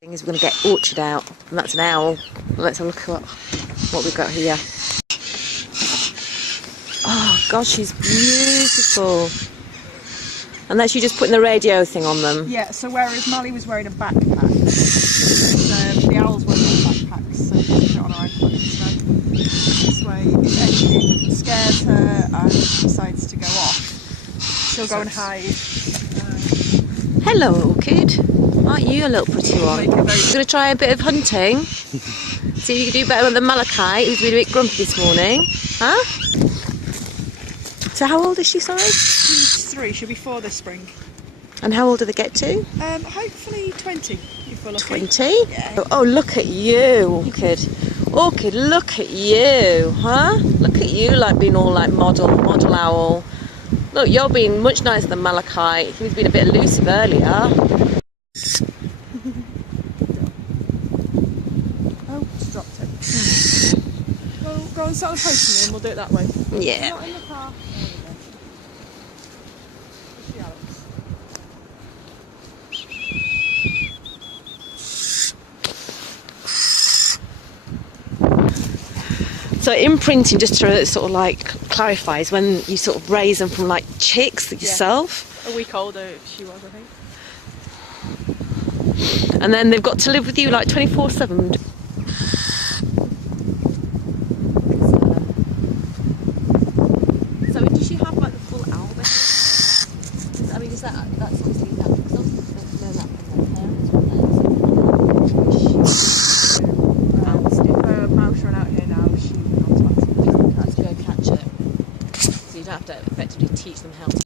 Thing is, we're going to get Orchard out, and that's an owl. Let's have a look at what we've got here. Oh God, she's beautiful. And that's you just putting the radio thing on them? Yeah, so whereas Mally was wearing a backpack, the owls weren't wearing backpacks, so we just put it on our iPod instead. This way, if anything scares her and she decides to go off, she'll go and hide. Hello, Orchid. Aren't you a little pretty one? We're going to try a bit of hunting. See if you can do better than Malachite, who's been a bit grumpy this morning. Huh? So how old is she, sorry? She's 3, she'll be 4 this spring. And how old do they get to? Hopefully 20, if we're lucky. 20? Yeah. Oh, look at you, Orchid. Orchid, look at you, huh? Look at you, like being all like model owl. Look, you're being much nicer than Malachite. He was being a bit elusive earlier. Oh, it's dropped it. Well, go and start the post for me and we'll do it that way. Yeah. Not in the car. So imprinting, just to sort of like clarify, is when you sort of raise them from like chicks yourself. A week older she was, I think. And then they've got to live with you like 24/7. So does she have like the full owl behavior? I mean, that's obviously that